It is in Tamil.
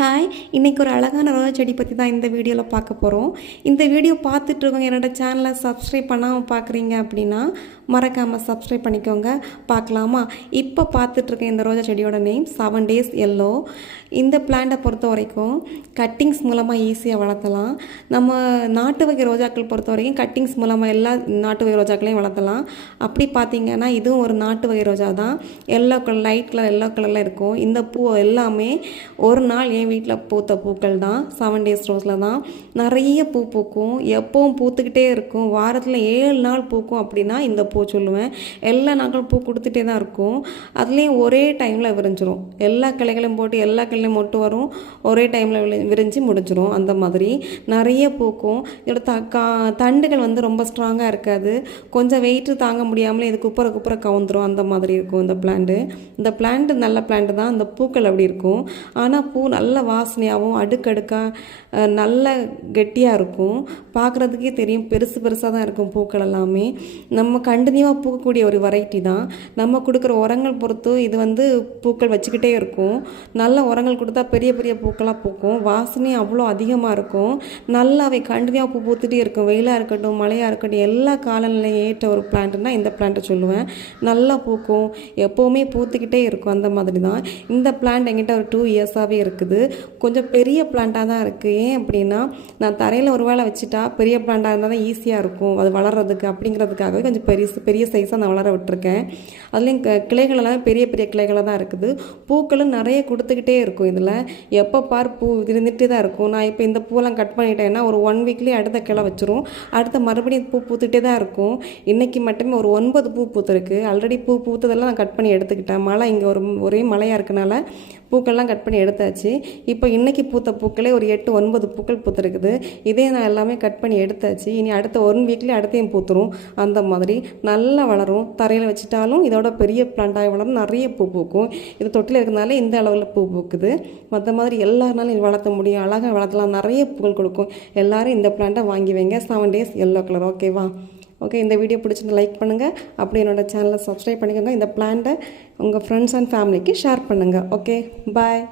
ஹாய் இன்றைக்கி ஒரு அழகான ரோஜா செடி பற்றி தான் இந்த வீடியோவில் பார்க்க போகிறோம் இந்த வீடியோ பார்த்துட்ருக்கோங்க என்னோடய என்னோட சேனலை சப்ஸ்கிரைப் பண்ணாமல் பார்க்குறீங்க அப்படின்னா மறக்காமல் சப்ஸ்கிரைப் பண்ணிக்கோங்க. பார்க்கலாமா? இப்போ பார்த்துட்ருக்க இந்த ரோஜா செடியோட நேம் செவன் டேஸ் எல்லோ இந்த பிளான்ட்டை பொறுத்த வரைக்கும் கட்டிங்ஸ் மூலமாக ஈஸியாக வளர்த்தலாம். நம்ம நாட்டு வகை ரோஜாக்கள் பொறுத்த வரைக்கும் கட்டிங்ஸ் மூலமாக எல்லா நாட்டு வகை ரோஜாக்களையும் வளர்த்தலாம். அப்படி பார்த்தீங்கன்னா இதுவும் ஒரு நாட்டு வகை ரோஜா தான். Yellow colour light colour yellow கலரில் இருக்கும். இந்த பூ எல்லாமே ஒரு நாள் என் வீட்டில் பூத்த பூக்கள் தான் செவன் டேஸ் ரோஸில் தான். நிறைய பூ பூக்கும். எப்பவும் பூத்துக்கிட்டே இருக்கும். வாரத்தில் ஏழு நாள் பூக்கும் அப்படின்னா இந்த பூ சொல்லுவேன். எல்லா நாட்களும் பூ கொடுத்துட்டே தான் இருக்கும். அதுலேயும் ஒரே டைமில் விரிஞ்சிரும். எல்லா கிளைகளையும் போட்டு எல்லா கிளையும் மொட்டு வரும். ஒரே டைமில் விளை விரிஞ்சு முடிஞ்சிரும் அந்த மாதிரி. நிறைய பூக்கும். இதோட த கா தண்டுகள் வந்து ரொம்ப ஸ்ட்ராங்காக இருக்காது. கொஞ்சம் வெயிட்டு தாங்க முடியாமலே இது குப்புற குப்புற கவுந்துரும். அந்த மாதிரி இருக்கும் இந்த பிளான்ட்டு இந்த பிளான்ட்டு நல்ல பிளான்ட்டு தான். இந்த பூக்கள் அப்படி இருக்கும். ஆனால் பூ நல்ல நல்ல வாசனையாகவும் அடுக்கடுக்காக நல்ல கெட்டியாக இருக்கும். பார்க்குறதுக்கே தெரியும் பெருசு பெருசாக தான் இருக்கும் பூக்கள் எல்லாமே. நம்ம கண்டினியூவாக பூக்கக்கூடிய ஒரு வெரைட்டி தான். நம்ம கொடுக்குற உரங்கள் பொறுத்து இது வந்து பூக்கள் வச்சுக்கிட்டே இருக்கும். நல்ல உரங்கள் கொடுத்தா பெரிய பெரிய பூக்களாக பூக்கும். வாசனையும் அவ்வளோ அதிகமாக இருக்கும். நல்லாவே கண்டினியூவாக பூ பூத்துட்டே இருக்கும். வெயிலாக இருக்கட்டும் மழையாக இருக்கட்டும் எல்லா காலநிலையும் ஏற்ற ஒரு பிளான்ட்னா இந்த பிளான்ட்டை சொல்லுவேன். நல்லா பூக்கும். எப்போவுமே பூத்துக்கிட்டே இருக்கும். அந்த மாதிரி தான். இந்த பிளான்ட் என்கிட்ட ஒரு டூ இயர்ஸாகவே இருக்குது. கொஞ்சம் பெரிய பிளான்ட்டாக தான் இருக்குது ஏன் அப்படின்னா நான் தரையில் ஒரு வேளை வச்சுட்டா பெரிய பிளான்ட்டாக இருந்தால் தான் ஈஸியாக இருக்கும். அது வளர்கிறதுக்கு அப்படிங்கிறதுக்காகவே கொஞ்சம் பெரிய பெரிய சைஸாக நான் வளர விட்டுருக்கேன். அதுலேயும் க கிளைகள் எல்லாமே பெரிய பெரிய கிளைகளாக தான் இருக்குது. பூக்களும் நிறைய கொடுத்துக்கிட்டே இருக்கும் இதில். எப்போ பார் பூ இருந்துகிட்டே தான் இருக்கும். நான் இப்போ இந்த பூவெல்லாம் கட் பண்ணிட்டேன்னா ஒரு ஒன் வீக்லேயே அடுத்த கிளை வச்சிரும். அடுத்த மறுபடியும் பூ பூத்துட்டே தான் இருக்கும். இன்றைக்கி மட்டுமே ஒரு ஒன்பது பூ பூத்துருக்கு. ஆல்ரெடி பூ பூத்ததெல்லாம் நான் கட் பண்ணி எடுத்துக்கிட்டேன். மழை இங்கே ஒரு ஒரே மழையாக இருக்கனால பூக்கள்லாம் கட் பண்ணி எடுத்தாச்சு. இப்போ இன்றைக்கி பூத்த பூக்களே ஒரு எட்டு ஒன்பது பூக்கள் பூத்துருக்குது. இதே நான் எல்லாமே கட் பண்ணி எடுத்தாச்சு. இனி அடுத்த ஒன் வீக்லேயே அடுத்தையும் பூத்துரும். அந்த மாதிரி நல்லா வளரும். தரையில் வச்சுட்டாலும் இதோட பெரிய பிளான்ட்டாக வளரும். நிறைய பூ பூக்கும். இது தொட்டில் இருக்கிறதுனால இந்த அளவில் பூ பூக்குது. மற்ற மாதிரி எல்லாருனாலும் இது வளர்த்த முடியும். அழகாக வளர்த்தலாம். நிறைய பூக்கள் கொடுக்கும். எல்லோரும் இந்த பிளான்ட்டை வாங்கி வைங்க. செவன் டேஸ் எல்லோ கலர் ஓகேவா ஓகே இந்த வீடியோ பிடிச்சிருந்து லைக் பண்ணுங்கள் அப்படி என்னோட சேனலை சப்ஸ்கிரைப் பண்ணிக்கோங்க. இந்த பிளான்ட்டை உங்கள் ஃப்ரெண்ட்ஸ் அண்ட் ஃபேமிலிக்கு ஷேர் பண்ணுங்கள் ஓகே பாய்